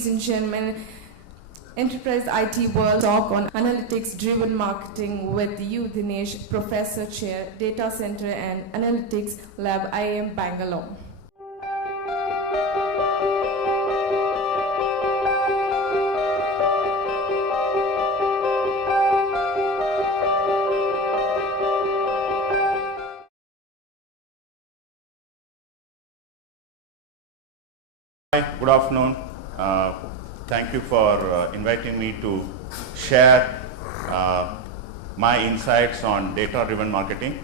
ladies and gentlemen. Enterprise IT World talk on analytics-driven marketing with you, Dinesh, Professor Chair, Data Center and Analytics Lab, IIM Bangalore. Hi, good afternoon. Thank you for inviting me to share my insights on data-driven marketing.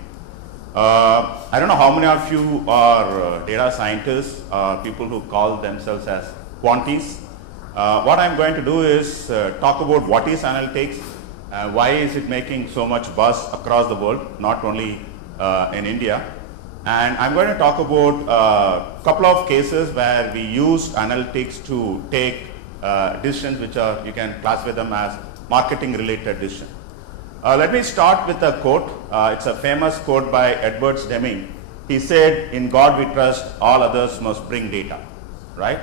I don't know how many of you are data scientists, people who call themselves as quanties. What I'm going to do is talk about what is analytics, why is it making so much buzz across the world, not only in India. And I'm going to talk about a couple of cases where we used analytics to take decisions which are, you can classify them as marketing related decisions. Let me start with a quote. It's a famous quote by Edward Deming. He said, "In God we trust, all others must bring data." Right?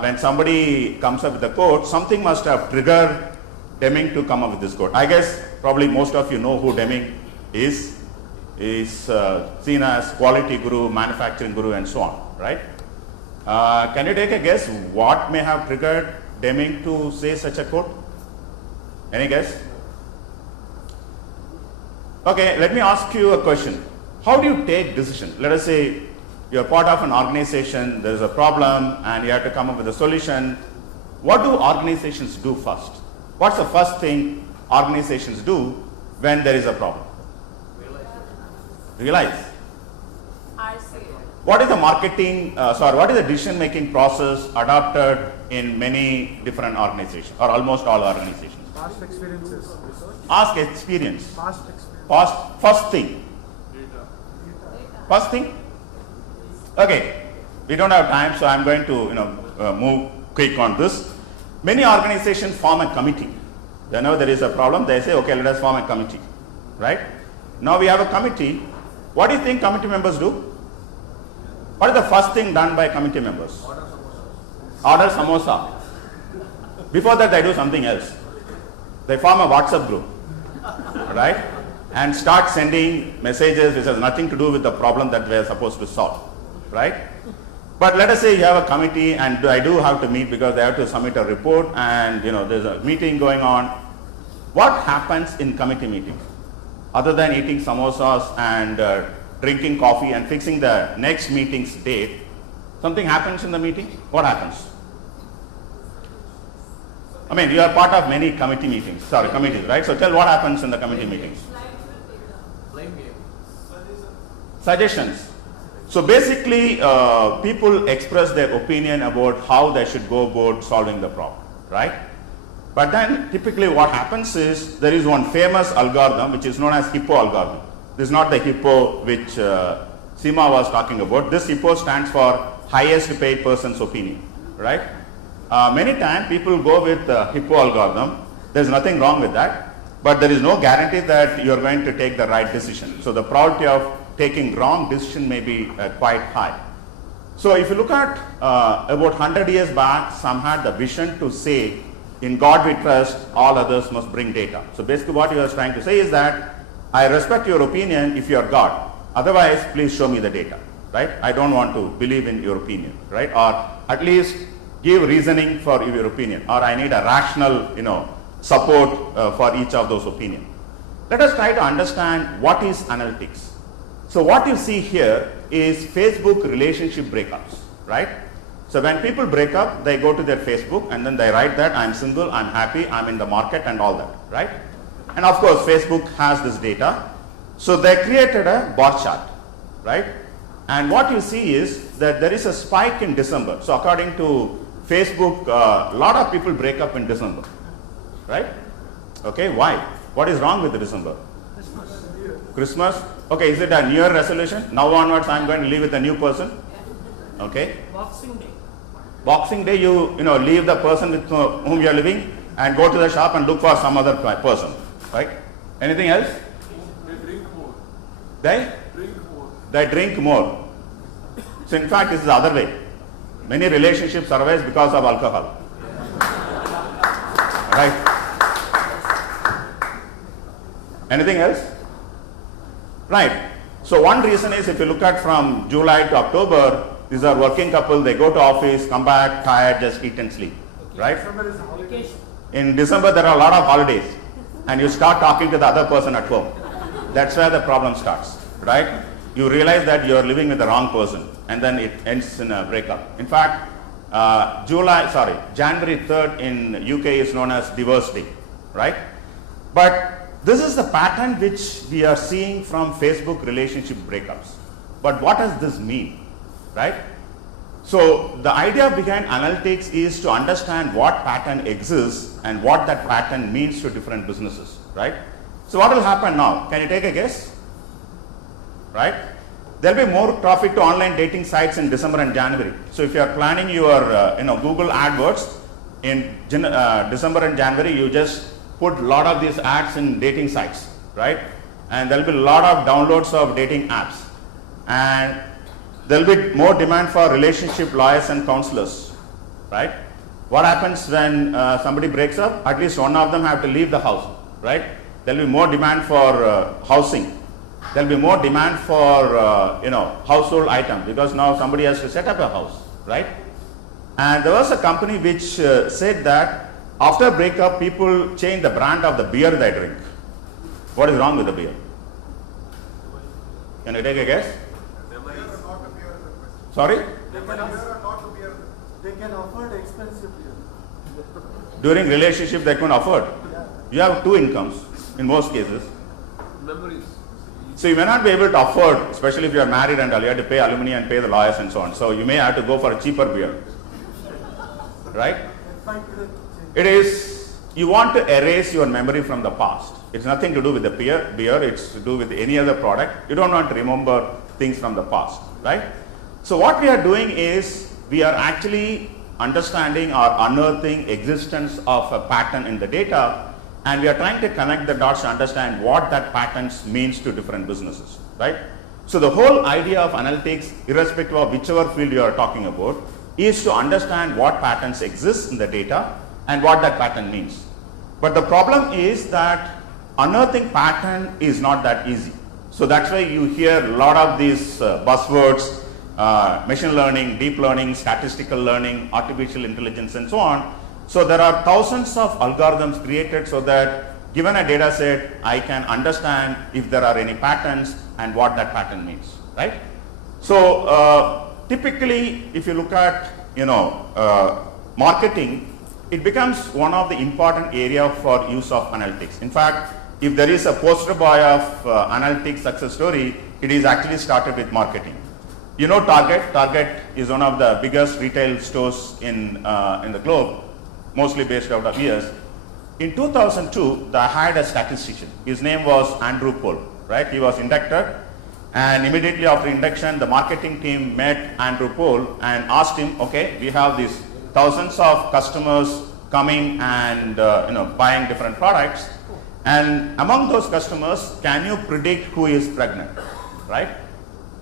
When somebody comes up with a quote, something must have triggered Deming to come up with this quote. I guess probably most of you know who Deming is seen as quality guru, manufacturing guru, and so on, right? Can you take a guess what may have triggered Deming to say such a quote? Any guess? Okay, let me ask you a question. How do you take decision? Let us say you're part of an organization, there's a problem, and you have to come up with a solution. What do organizations do first? What's the first thing organizations do when there is a problem? Realize. What is the what is the decision making process adopted in many different organizations or almost all organizations? Past experiences. Ask experience. Past experience. First thing. First thing? Okay. We don't have time, so I'm going to move quick on this. Many organizations form a committee. Whenever there is a problem, they say, okay, let us form a committee. Right? Now we have a committee. What do you think committee members do? What is the first thing done by committee members? Order samosa. Before that, they do something else. They form a WhatsApp group, right? And start sending messages which has nothing to do with the problem that we are supposed to solve, right? But let us say you have a committee and I do have to meet because they have to submit a report and there's a meeting going on. What happens in committee meetings? Other than eating samosas and drinking coffee and fixing the next meeting's date, something happens in the meeting? What happens? I mean, you are part of many committees, right? So tell what happens in the committee meetings. Blame game. Suggestions. So basically, people express their opinion about how they should go about solving the problem, right? But then typically what happens is there is one famous algorithm which is known as HIPPO algorithm. This is not the HIPPO which Seema was talking about. This HIPPO stands for highest paid person's opinion, right? Many times people go with the HIPPO algorithm. There's nothing wrong with that, but there is no guarantee that you're going to take the right decision. So the probability of taking wrong decision may be quite high. So if you look at about 100 years back, some had the vision to say, in God we trust, all others must bring data. So basically what he was trying to say is that I respect your opinion if you are God. Otherwise, please show me the data, right? I don't want to believe in your opinion, right? Or at least give reasoning for your opinion, or I need a rational, support for each of those opinions. Let us try to understand what is analytics. So what you see here is Facebook relationship breakups, right? So when people break up, they go to their Facebook and then they write that I'm single, I'm happy, I'm in the market and all that, right? And of course, Facebook has this data. So they created a bar chart, right? And what you see is that there is a spike in December. So according to Facebook, a lot of people break up in December, right? Okay, why? What is wrong with December? Christmas? Okay, is it a New Year resolution? Now onwards, I'm going to live with a new person. Okay. Boxing Day, you leave the person with whom you are living and go to the shop and look for some other person, right? Anything else? They drink more. They drink more. So in fact, this is the other way. Many relationships survive because of alcohol, right? Anything else? Right. So one reason is if you look at from July to October, these are working couple, they go to office, come back, tired, just eat and sleep, right? December is holiday. In December, there are a lot of holidays, and you start talking to the other person at home. That's where the problem starts, right? You realize that you are living with the wrong person, and then it ends in a breakup. In fact, January 3rd in UK is known as Divorce Day, right? But this is the pattern which we are seeing from Facebook relationship breakups. But what does this mean, right? So the idea behind analytics is to understand what pattern exists and what that pattern means to different businesses, right? So what will happen now? Can you take a guess? Right? There will be more traffic to online dating sites in December and January. So if you are planning your Google AdWords in December and January, you just put a lot of these ads in dating sites, right? And there will be a lot of downloads of dating apps. And there will be more demand for relationship lawyers and counselors, right? What happens when somebody breaks up? At least one of them have to leave the house, right? There will be more demand for housing. There will be more demand for household items because now somebody has to set up a house, right? And there was a company which said that after breakup, people change the brand of the beer they drink. What is wrong with the beer? Can you take a guess? Sorry? They can afford expensive beer. During relationship, they can afford. You have two incomes in most cases. Memories. So you may not be able to afford, especially if you are married and all, you have to pay alimony and pay the lawyers and so on. So you may have to go for a cheaper beer, right? It is, you want to erase your memory from the past. It's nothing to do with the beer, it's to do with any other product. You don't want to remember things from the past, right? So what we are doing is, we are actually understanding or unearthing existence of a pattern in the data, and we are trying to connect the dots to understand what that patterns means to different businesses, right? So the whole idea of analytics, irrespective of whichever field you are talking about, is to understand what patterns exist in the data and what that pattern means. But the problem is that unearthing pattern is not that easy. So that's why you hear a lot of these buzzwords, machine learning, deep learning, statistical learning, artificial intelligence, and so on. So there are thousands of algorithms created so that given a data set, I can understand if there are any patterns and what that pattern means, right? So typically, if you look at marketing, it becomes one of the important area for use of analytics. In fact, if there is a poster boy of analytics success story, it is actually started with marketing. You know Target. Target is one of the biggest retail stores in the globe, mostly based out of US. In 2002, they hired a statistician. His name was Andrew Pohl, right? He was inducted, and immediately after induction, the marketing team met Andrew Pohl and asked him, okay, we have these thousands of customers coming and buying different products, and among those customers, can you predict who is pregnant, right?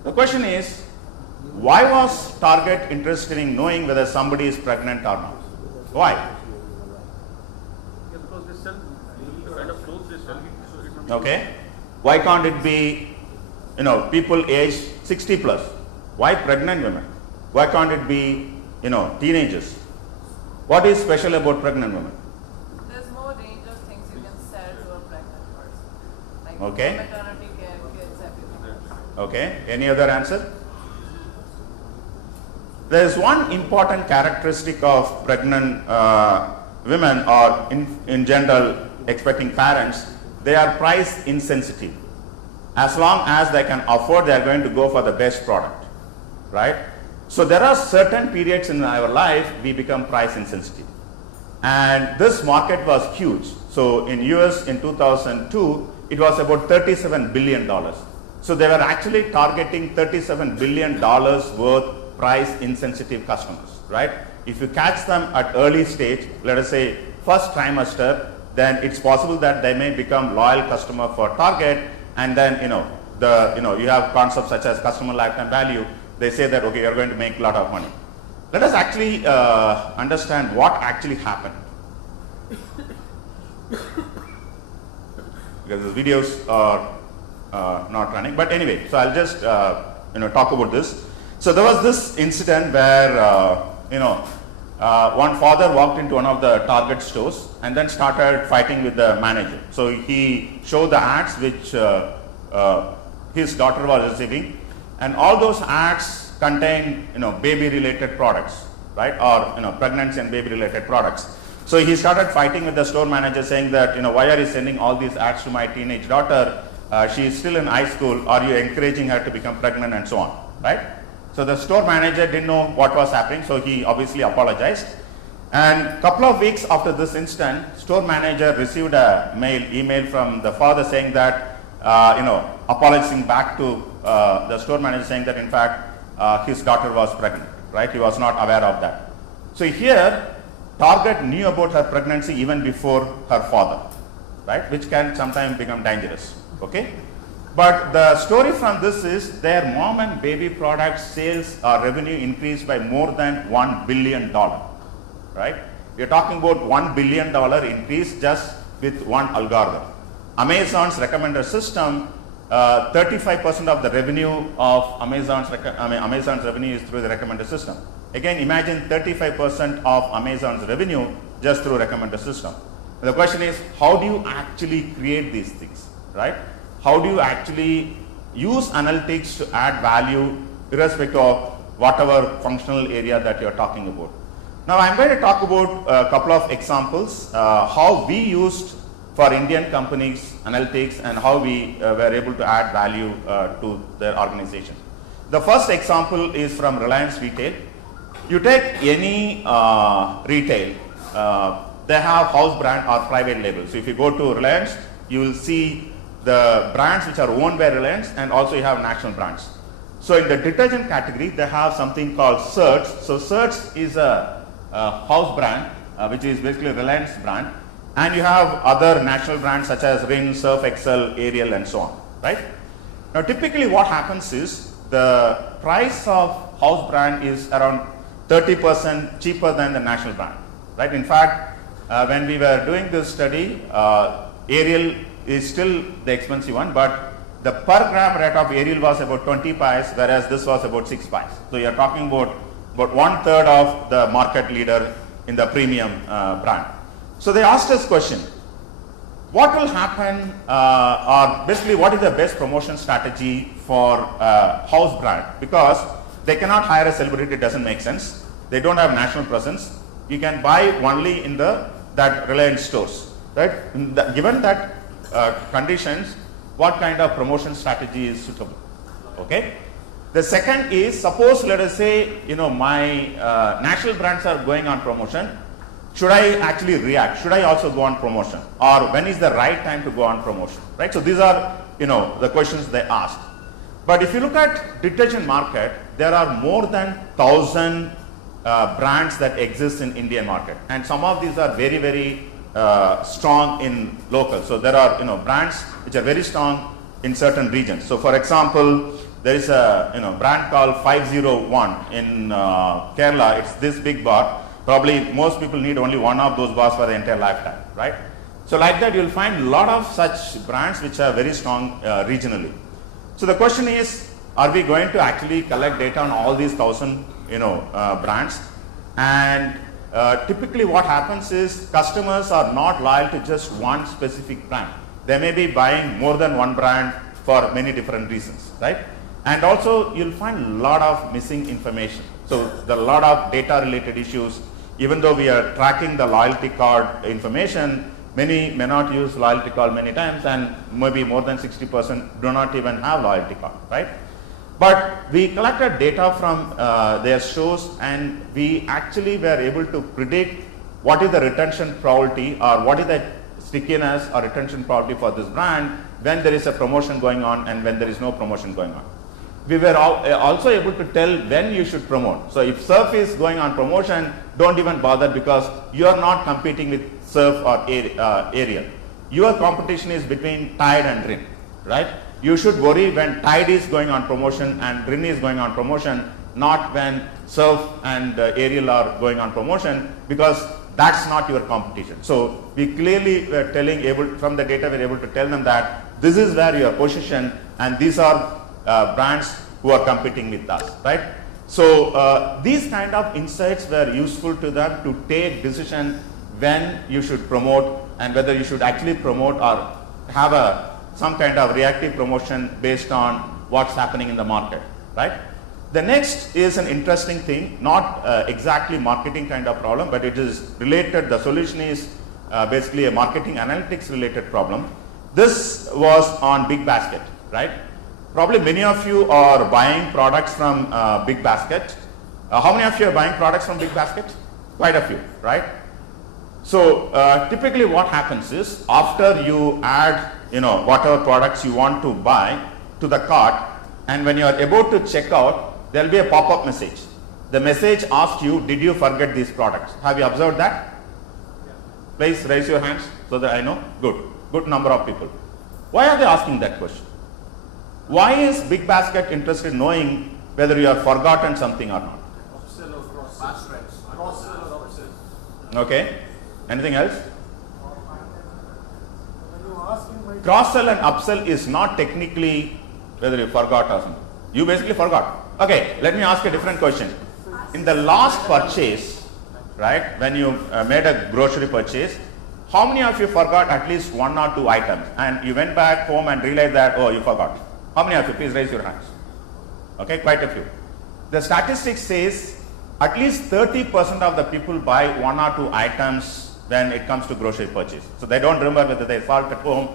The question is, why was Target interested in knowing whether somebody is pregnant or not? Why? Yeah, because they sell the kind of clothes they sell. So it's Okay. Why can't it be, people aged 60 plus? Why pregnant women? Why can't it be, teenagers? What is special about pregnant women? There's more range of things you can sell to a pregnant person. Like Okay. maternity care, kids, everything. Okay. Any other answer? There is one important characteristic of pregnant women, or in general expecting parents. They are price insensitive. As long as they can afford, they are going to go for the best product, right? So there are certain periods in our life we become price insensitive, and this market was huge. So in US in 2002, it was about $37 billion. So they were actually targeting $37 billion worth price insensitive customers, right? If you catch them at early stage, let us say first trimester, then it's possible that they may become loyal customer for Target, and then you have concepts such as customer lifetime value. They say that, okay, you're going to make a lot of money. Let us actually understand what actually happened. because the videos are not running. But anyway, so I'll just talk about this. So there was this incident where one father walked into one of the Target stores and then started fighting with the manager. So he showed the ads which his daughter was receiving, and all those ads contain baby related products, right, or pregnancy and baby related products. So he started fighting with the store manager, saying that why are you sending all these ads to my teenage daughter? She is still in high school. Are you encouraging her to become pregnant and so on, right? So the store manager didn't know what was happening, so he obviously apologized. And a couple of weeks after this incident, store manager received a email from the father saying that, apologizing back to the store manager, saying that in fact his daughter was pregnant, right? He was not aware of that. So here, Target knew about her pregnancy even before her father, right? Which can sometimes become dangerous, okay? But the story from this is their mom and baby product sales or revenue increased by more than $1 billion, right? We're talking about $1 billion increase just with one algorithm. Amazon's recommender system, 35% of the revenue of Amazon's revenue is through the recommender system. Again, imagine 35% of Amazon's revenue just through recommender system. The question is, how do you actually create these things, right? How do you actually use analytics to add value irrespective of whatever functional area that you're talking about? Now I'm going to talk about a couple of examples, how we used for Indian companies analytics and how we were able to add value to their organization. The first example is from Reliance Retail. You take any retail, they have house brand or private label. So if you go to Reliance, you will see the brands which are owned by Reliance, and also you have national brands. So in the detergent category, they have something called Surts. So Surts is a house brand, which is basically Reliance brand, and you have other national brands such as Rin, Surf Excel, Ariel, and so on, right? Now typically what happens is the price of house brand is around 30% cheaper than the national brand, right? In fact, when we were doing this study, Ariel is still the expensive one, but the per gram rate of Ariel was about 20 pies, whereas this was about 6 pies. So you are talking about 1/3 of the market leader in the premium brand. So they asked us question, what will happen, or basically what is the best promotion strategy for house brand? Because they cannot hire a celebrity, it doesn't make sense. They don't have national presence. You can buy only in that Reliance stores, right? Given that conditions, what kind of promotion strategy is suitable? Okay. The second is, suppose let us say my national brands are going on promotion. Should I actually react? Should I also go on promotion? Or when is the right time to go on promotion? Right. So these are the questions they asked. But if you look at detergent market, there are more than 1,000 brands that exist in Indian market, and some of these are very, very strong in local. So there are brands which are very strong in certain regions. So for example, there is a brand called 501 in Kerala. It's this big bar. Probably most people need only one of those bars for the entire lifetime, right? So like that, you'll find a lot of such brands which are very strong regionally. So the question is, are we going to actually collect data on all these 1,000 brands? And typically what happens is customers are not loyal to just one specific brand. They may be buying more than one brand for many different reasons, right? And also you'll find a lot of missing information. So there are a lot of data related issues. Even though we are tracking the loyalty card information, many may not use loyalty card many times, and maybe more than 60% do not even have loyalty card, right? But we collected data from their stores, and we actually were able to predict what is the retention probability, or what is the stickiness or retention probability for this brand when there is a promotion going on and when there is no promotion going on. We were also able to tell when you should promote. So if Surf is going on promotion, don't even bother, because you are not competing with Surf or Ariel. Your competition is between Tide and Rin, right? You should worry when Tide is going on promotion and Rin is going on promotion, not when Surf and Ariel are going on promotion, because That's not your competition. So we clearly were from the data we're able to tell them that this is where you are positioned and these are brands who are competing with us, right? So these kind of insights were useful to them to take decision when you should promote and whether you should actually promote or have some kind of reactive promotion based on what's happening in the market, right? The next is an interesting thing, not exactly marketing kind of problem, but it is related. The solution is basically a marketing analytics related problem. This was on Big Basket, right? Probably many of you are buying products from Big Basket. How many of you are buying products from Big Basket? Quite a few, right? So typically what happens is after you add whatever products you want to buy to the cart, and when you are about to check out, there will be a pop-up message. The message asks you, did you forget these products? Have you observed that? Yeah. Please raise your hands so that I know. Good number of people. Why are they asking that question? Why is Big Basket interested in knowing whether you have forgotten something or not? Upsell or cross-sell. Cross-sell or upsell. Okay. Anything else? When you ask him, Cross-sell and upsell is not technically whether you forgot or something. You basically forgot. Okay, let me ask a different question. In the last purchase, right, when you made a grocery purchase, how many of you forgot at least 1 or 2 items and you went back home and realized that, oh, you forgot? How many of you? Please raise your hands. Okay, quite a few. The statistics says at least 30% of the people buy 1 or 2 items when it comes to grocery purchase. So they don't remember whether they salt at home,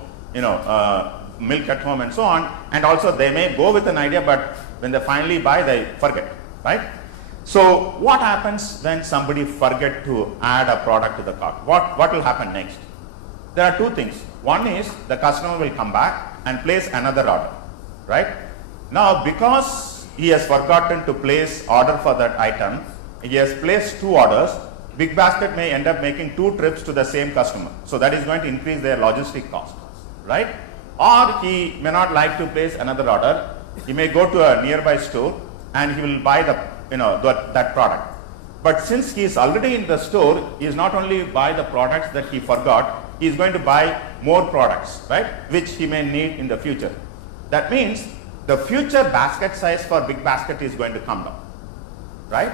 milk at home and so on, and also they may go with an idea, but when they finally buy, they forget, right? So what happens when somebody forget to add a product to the cart? What will happen next? There are 2 things. One is the customer will come back and place another order, right? Now because he has forgotten to place order for that item, he has placed 2 orders. Big Basket may end up making 2 trips to the same customer. So that is going to increase their logistic cost, right? Or he may not like to place another order. He may go to a nearby store and he will buy that product. But since he is already in the store, he is not only buy the products that he forgot, he is going to buy more products, right? Which he may need in the future. That means the future basket size for Big Basket is going to come down, right?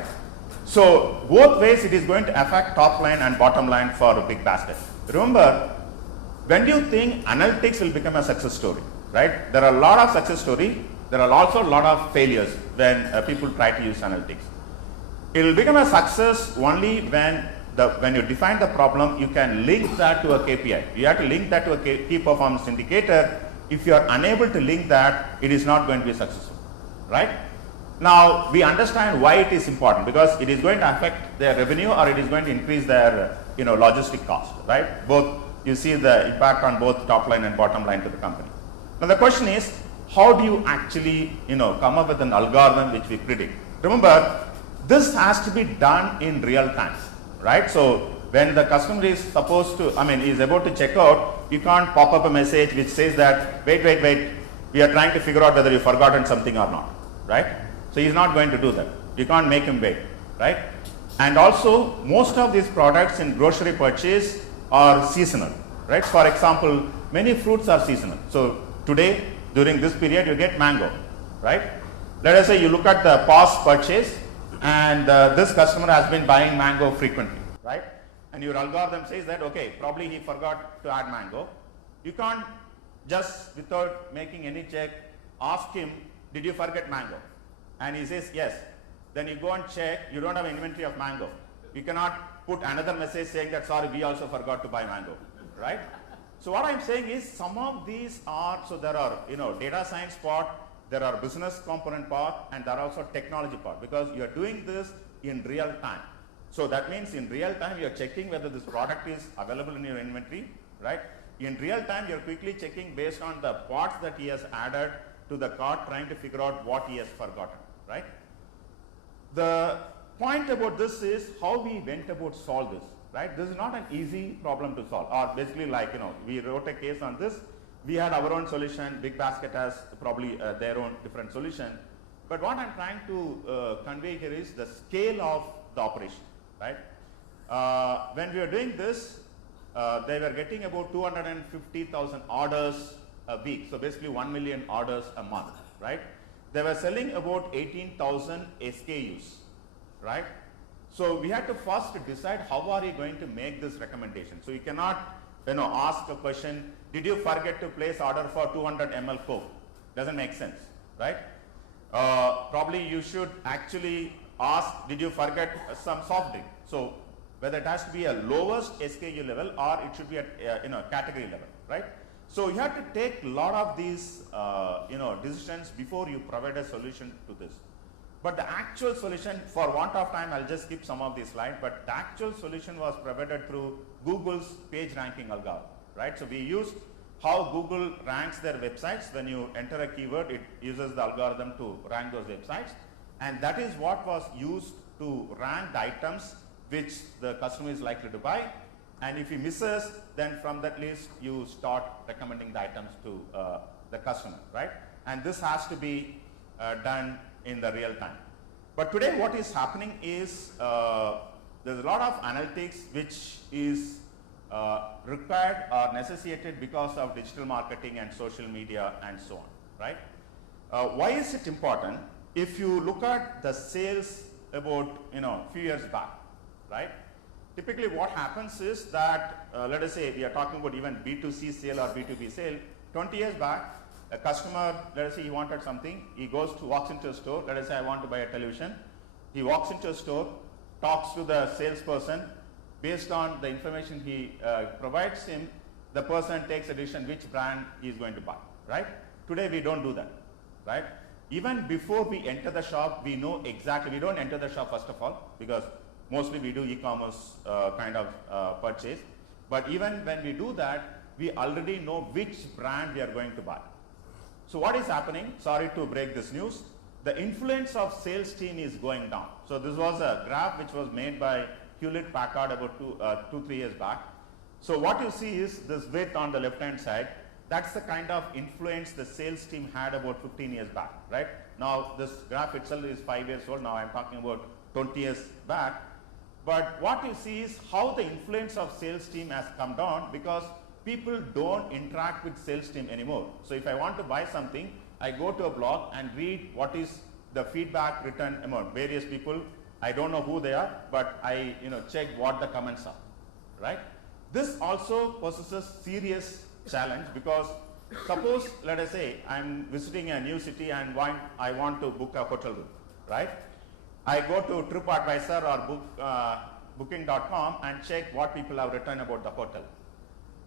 So both ways it is going to affect top line and bottom line for Big Basket. Remember, when do you think analytics will become a success story, right? There are a lot of success stories. There are also a lot of failures when people try to use analytics. It will become a success only when you define the problem, you can link that to a KPI. You have to link that to a key performance indicator. If you are unable to link that, it is not going to be successful, right? Now we understand why it is important, because it is going to affect their revenue or it is going to increase their logistic cost, right? Both, you see the impact on both top line and bottom line to the company. Now the question is, how do you actually come up with an algorithm which we predict? Remember, this has to be done in real time, right? So when the customer is is about to check out, you can't pop up a message which says that wait, we are trying to figure out whether you've forgotten something or not, right? So he's not going to do that. You can't make him wait, right? And also most of these products in grocery purchase are seasonal, right? For example, many fruits are seasonal. So today, during this period, you get mango, right? Let us say you look at the past purchase and this customer has been buying mango frequently, right? And your algorithm says that, okay, probably he forgot to add mango. You can't just, without making any check, ask him, did you forget mango? And he says yes. Then you go and check, you don't have inventory of mango. You cannot put another message saying that, sorry, we also forgot to buy mango, right? So what I'm saying is some of these are, so there are data science part, there are business component part, and there are also technology part, because you are doing this in real time. So that means in real time you are checking whether this product is available in your inventory, right? In real time you are quickly checking based on the parts that he has added to the cart, trying to figure out what he has forgotten, right? The point about this is how we went about solve this, right? This is not an easy problem to solve, or basically we wrote a case on this. We had our own solution. Big Basket has probably their own different solution. But what I'm trying to convey here is the scale of the operation, right? When we were doing this, they were getting about 250,000 orders a week. So basically 1 million orders a month, right? They were selling about 18,000 SKUs, right? So we had to first decide how are you going to make this recommendation. So you cannot, ask a question, did you forget to place order for 200 ml Coke? Doesn't make sense, right? Probably you should actually ask, did you forget some soft drink? So whether it has to be a lowest SKU level or it should be at category level, right? So you have to take a lot of these decisions before you provide a solution to this. But the actual solution, for want of time, I'll just skip some of these slides, but the actual solution was provided through Google's page ranking algorithm, right? So we used how Google ranks their websites. When you enter a keyword, it uses the algorithm to rank those websites, and that is what was used to rank the items which the customer is likely to buy. And if he misses, then from that list you start recommending the items to the customer, right? And this has to be done in the real time. But today what is happening is there's a lot of analytics which is required or necessitated because of digital marketing and social media and so on, right? Why is it important? If you look at the sales about few years back, right? Typically what happens is that let us say we are talking about even B2C sale or B2B sale. 20 years back, a customer, let us say he wanted something, he walks into a store, let us say I want to buy a television. He walks into a store, talks to the salesperson, based on the information he provides him, the person takes a decision which brand he is going to buy, right? Today we don't do that, right? Even before we enter the shop, we know exactly, we don't enter the shop first of all, because mostly we do e-commerce kind of purchase. But even when we do that, we already know which brand we are going to buy. So what is happening? Sorry to break this news. The influence of sales team is going down. So this was a graph which was made by Hewlett Packard about 2-3 years back. So what you see is this width on the left hand side. That's the kind of influence the sales team had about 15 years back, right? Now this graph itself is 5 years old. Now I'm talking about 20 years back. But what you see is how the influence of sales team has come down because people don't interact with sales team anymore. So if I want to buy something, I go to a blog and read what is the feedback written among various people. I don't know who they are, but I check what the comments are, right? This also possesses serious challenge because suppose let us say I'm visiting a new city and I want to book a hotel room, right? I go to TripAdvisor or booking.com and check what people have written about the hotel.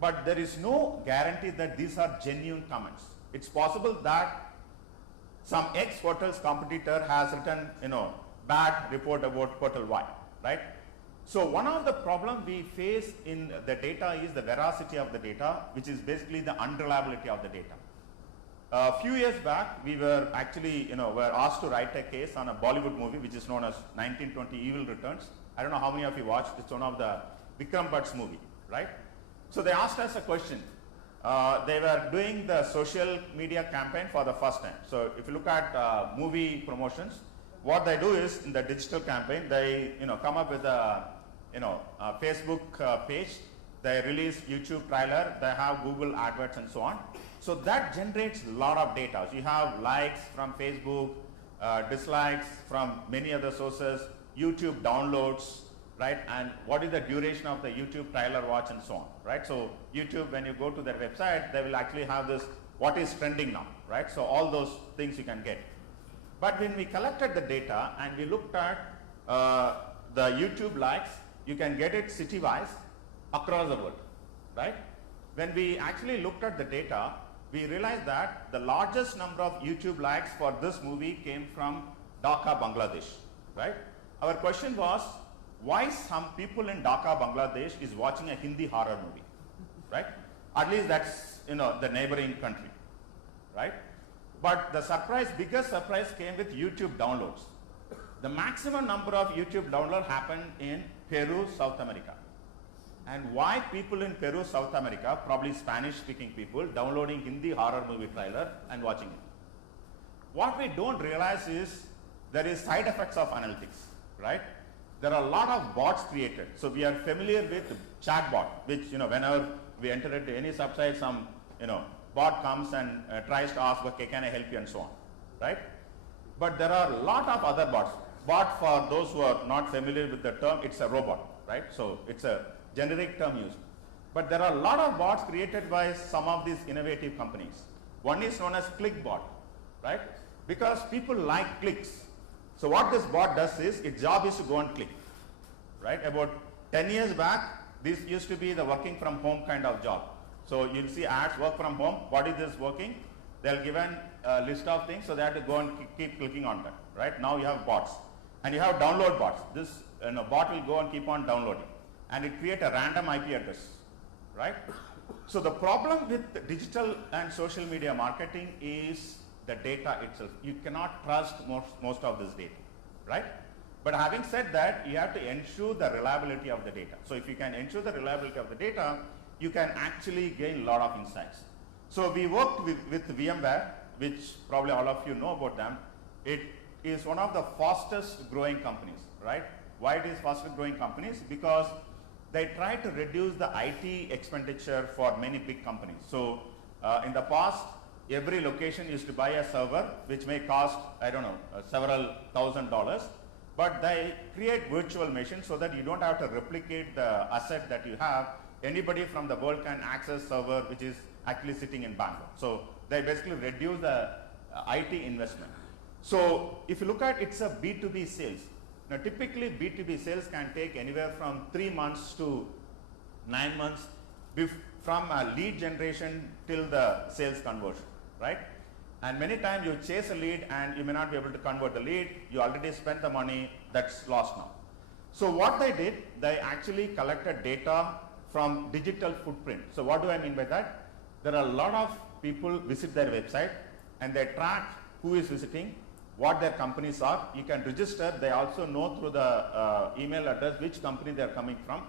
But there is no guarantee that these are genuine comments. It's possible that some ex-hotels competitor has written, bad report about hotel Y, right? So one of the problems we face in the data is the veracity of the data, which is basically the unreliability of the data. A few years back, we were actually, were asked to write a case on a Bollywood movie, which is known as 1920 Evil Returns. I don't know how many of you watched. It's one of the Vikram Bhatt's movie, right? So they asked us a question. They were doing the social media campaign for the first time. So if you look at movie promotions, what they do is in the digital campaign, they come up with a a Facebook page. They release YouTube trailer. They have Google AdWords and so on. So that generates a lot of data. So you have likes from Facebook, dislikes from many other sources, YouTube downloads, right? And what is the duration of the YouTube trailer watch and so on, right? So YouTube, when you go to their website, they will actually have this, what is trending now, right? So all those things you can get. But when we collected the data and we looked at the YouTube likes, you can get it city-wise across the world, right? When we actually looked at the data, we realized that the largest number of YouTube likes for this movie came from Dhaka, Bangladesh, right? Our question was, why some people in Dhaka, Bangladesh is watching a Hindi horror movie, right? At least that's, the neighboring country, right? But the surprise, biggest surprise came with YouTube downloads. The maximum number of YouTube downloads happened in Peru, South America. And why people in Peru, South America, probably Spanish speaking people, downloading Hindi horror movie trailer and watching it. What we don't realize is there is side effects of analytics, right? there are a lot of bots created. So we are familiar with chatbot, which, you know, whenever we enter into any website, some, you know, bot comes and tries to ask, okay, can I help you, and so on, right? But there are a lot of other bots. Bot, for those who are not familiar with the term, it's a robot, right? So it's a generic term used. But there are a lot of bots created by some of these innovative companies. One is known as ClickBot, right? Because people like clicks. So what this bot does is, its job is to go and click, right? About 10 years back, this used to be the working from home kind of job. So you'll see ads, work from home. What is this working? They'll give a list of things, so they have to go and keep clicking on that, right? Now you have bots, and you have download bots. This bot will go and keep on downloading, and it create a random IP address, right? So the problem with digital and social media marketing is the data itself. You cannot trust most of this data, right? But having said that, you have to ensure the reliability of the data. So if you can ensure the reliability of the data, you can actually gain a lot of insights. So we worked with VMware, which probably all of you know about them. It is one of the fastest growing companies, right? Why it is fastest growing companies? Because they try to reduce the IT expenditure for many big companies. So in the past, every location used to buy a server, which may cost, I don't know, several $1,000s, but they create virtual machines so that you don't have to replicate the asset that you have. Anybody from the world can access server which is actually sitting in Bangalore. So they basically reduce the IT investment. So if you look at, it's a B2B sales. Now typically B2B sales can take anywhere from 3 months to 9 months from a lead generation till the sales conversion, right? And many times you chase a lead and you may not be able to convert the lead. You already spent the money, that's lost now. So what they did, they actually collected data from digital footprint. So what do I mean by that? There are a lot of people visit their website and they track who is visiting, what their companies are. You can register. They also know through the email address which company they are coming from,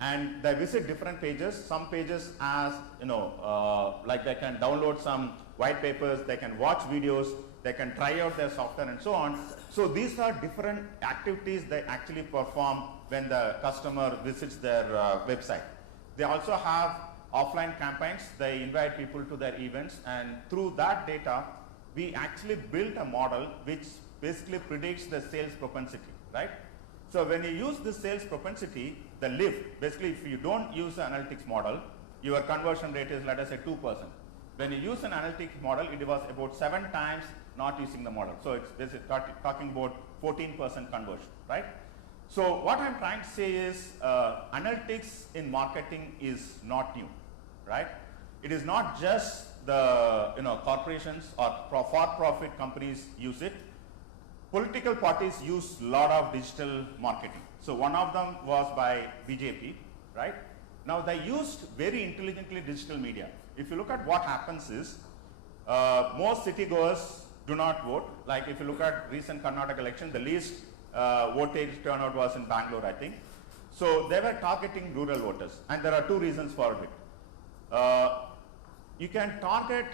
and they visit different pages. Some pages, as you know, like they can download some white papers, they can watch videos, they can try out their software and so on. So these are different activities they actually perform when the customer visits their website. They also have offline campaigns. They invite people to their events, and through that data, we actually built a model which basically predicts the sales propensity, right? So when you use this sales propensity, the lift, basically if you don't use the analytics model, your conversion rate is, let us say, 2%. When you use an analytics model, it was about 7 times not using the model. So it's basically talking about 14% conversion, right? So what I'm trying to say is analytics in marketing is not new, right? It is not just the corporations or for-profit companies use it. Political parties use a lot of digital marketing. So one of them was by BJP, right? Now they used very intelligently digital media. If you look at what happens is, most city goers do not vote. Like if you look at recent Karnataka election, the least votage turnout was in Bangalore, I think. So they were targeting rural voters, and there are 2 reasons for it. You can target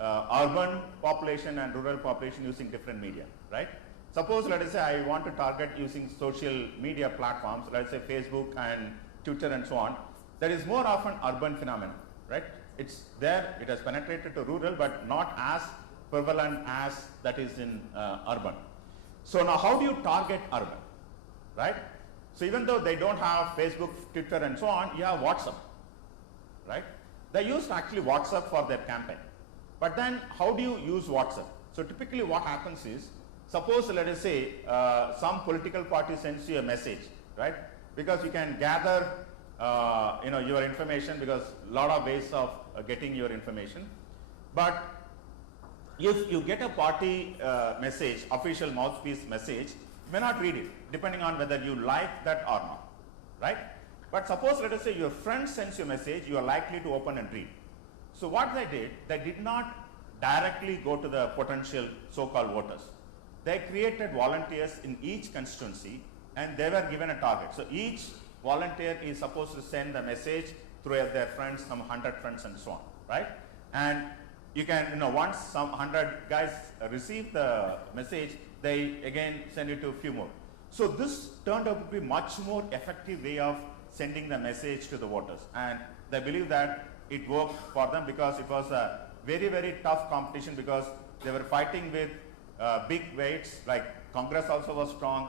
urban population and rural population using different media, right? Suppose, let us say, I want to target using social media platforms, let's say Facebook and Twitter and so on. That is more of an urban phenomenon, right? It's there, it has penetrated to rural, but not as prevalent as that is in urban. So now how do you target urban, right? So even though they don't have Facebook, Twitter and so on, you have WhatsApp, right? They used actually WhatsApp for their campaign. But then how do you use WhatsApp? So typically what happens is, suppose let us say some political party sends you a message, right? Because you can gather your information, because a lot of ways of getting your information. But if you get a party message, official mouthpiece message, you may not read it, depending on whether you like that or not, right? But suppose let us say your friend sends you a message, you are likely to open and read. So what they did not directly go to the potential so-called voters. They created volunteers in each constituency and they were given a target. So each volunteer is supposed to send the message through their friends, some 100 friends and so on, right? And you can, once some 100 guys receive the message, they again send it to a few more. So this turned out to be much more effective way of sending the message to the voters, and they believe that it worked for them because it was a very, very tough competition, because they were fighting with big weights, like Congress also was strong,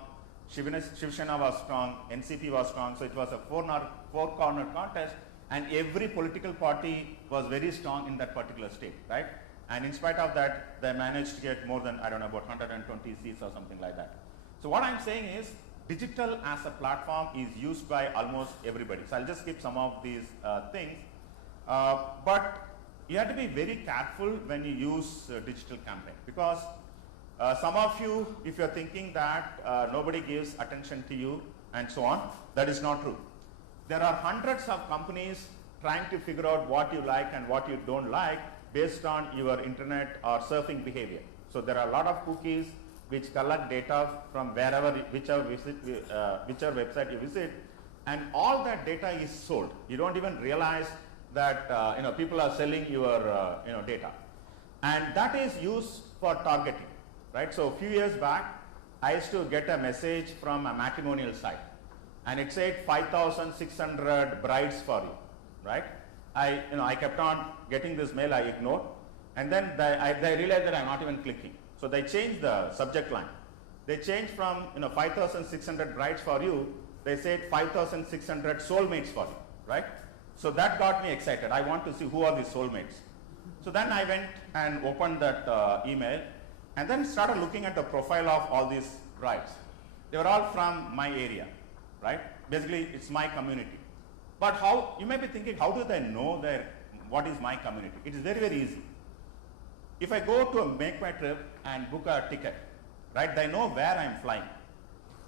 Shiv Sena was strong, NCP was strong, so it was a four-corner contest, and every political party was very strong in that particular state, right? And in spite of that, they managed to get more than, I don't know, about 120 seats or something like that. So what I'm saying is, digital as a platform is used by almost everybody. So I'll just skip some of these things. But you have to be very careful when you use digital campaign, because some of you, if you're thinking that nobody gives attention to you and so on, that is not true. There are hundreds of companies trying to figure out what you like and what you don't like based on your internet or surfing behavior. So there are a lot of cookies which collect data from whichever website you visit, and all that data is sold. You don't even realize that people are selling your data, and that is used for targeting, right? So a few years back, I used to get a message from a matrimonial site, and it said 5,600 brides for you, right? I kept on getting this mail, I ignored, and then they realized that I'm not even clicking. So they changed the subject line. They changed from 5,600 brides for you, they said 5,600 soulmates for you, right? So that got me excited. I want to see who are these soulmates. So then I went and opened that email, and then started looking at the profile of all these brides. They were all from my area, right? Basically, it's my community. But how, you may be thinking, how do they know what is my community? It is very, very easy. If I go to Make My Trip and book a ticket, right, they know where I'm flying.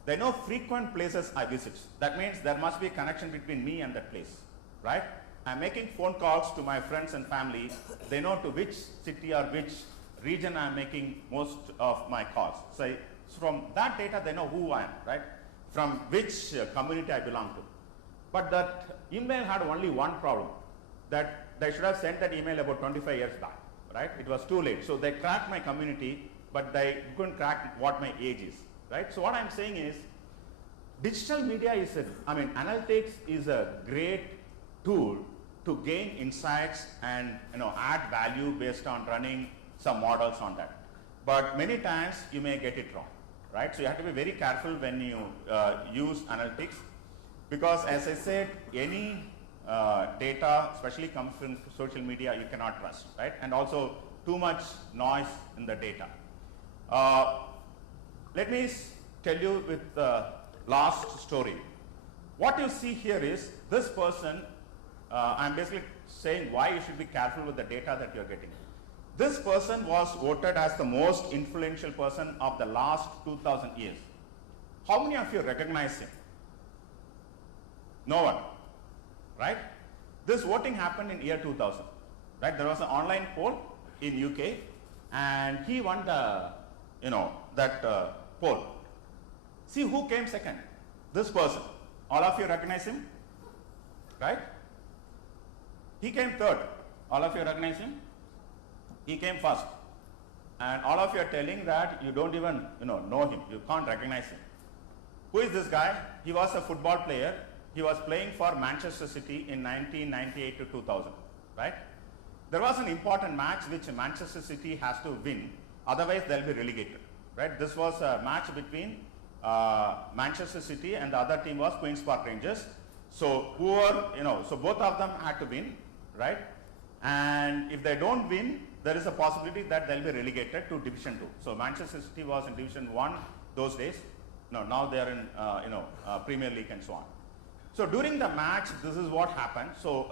They know frequent places I visit. That means there must be a connection between me and that place, right? I'm making phone calls to my friends and family. They know to which city or which region I'm making most of my calls. So from that data, they know who I am, right? From which community I belong to. But that email had only one problem, that they should have sent that email about 25 years back, right? It was too late. So they cracked my community, but they couldn't crack what my age is, right? So what I'm saying is, digital media analytics is a great tool to gain insights and add value based on running some models on that. But many times you may get it wrong, right? So you have to be very careful when you use analytics, because as I said, any data, especially comes from social media, you cannot trust, right? And also too much noise in the data. Let me tell you with the last story. What you see here is this person, I'm basically saying why you should be careful with the data that you're getting. This person was voted as the most influential person of the last 2000 years. How many of you recognize him? No one, right? This voting happened in year 2000, right? There was an online poll in UK, and he won the, poll. See who came second? This person. All of you recognize him, right? He came third. All of you recognize him? He came first. And all of you are telling that you don't even, know him. You can't recognize him. Who is this guy? He was a football player. He was playing for Manchester City in 1998 to 2000, right? There was an important match which Manchester City has to win, otherwise they'll be relegated, right? This was a match between Manchester City and the other team was Queen's Park Rangers. So so both of them had to win, right? And if they don't win, there is a possibility that they'll be relegated to Division 2. So Manchester City was in Division 1 those days. No, now they are in Premier League and so on. So during the match, this is what happened. So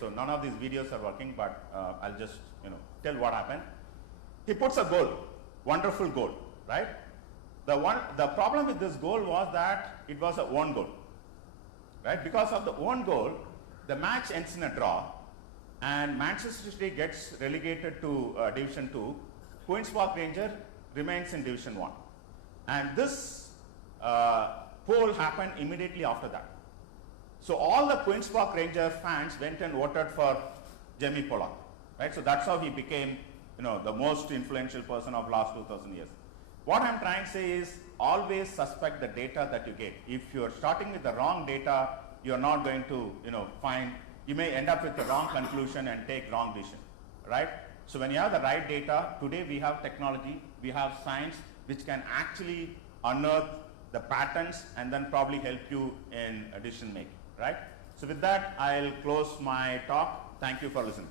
so none of these videos are working, but I'll just tell what happened. He puts a goal, wonderful goal, right? The problem with this goal was that it was a own goal, right? Because of the own goal, the match ends in a draw, and Manchester City gets relegated to Division 2. Queen's Park Rangers remains in Division 1, and this poll happened immediately after that. So all the Queen's Park Rangers fans went and voted for Jamie Pollock, right? So that's how he became, the most influential person of last 2000 years. What I'm trying to say is always suspect the data that you get. If you're starting with the wrong data, you're not going to, you may end up with the wrong conclusion and take wrong decision, right? So when you have the right data, today we have technology, we have science which can actually unearth the patterns and then probably help you in decision making, right? So with that, I'll close my talk. Thank you for listening.